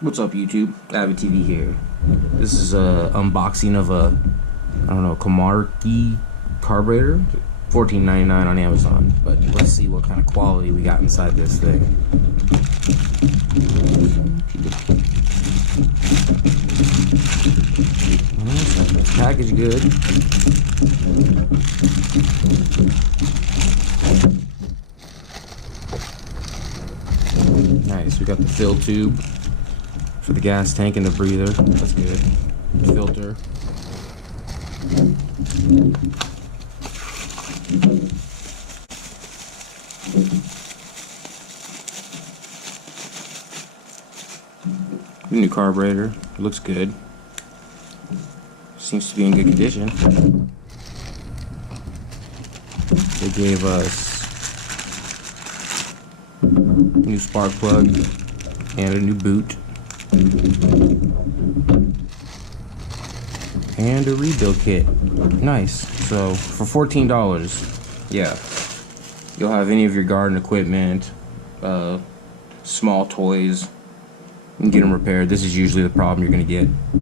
What's up, YouTube? AvidTV here. This is a unboxing of a, I don't know, carburetor. $14.99 on Amazon. But let's see what kind of quality we got inside this thing. It's packaged good. Nice. We got the fill tube for the gas tank and the breather. That's good. Filter. New carburetor. Looks good. Seems to be in good condition. They gave us a new spark plug and a new boot. And a rebuild kit. Nice. So for $14, yeah, you'll have any of your garden equipment, small toys, and get them repaired. This is usually the problem you're gonna get.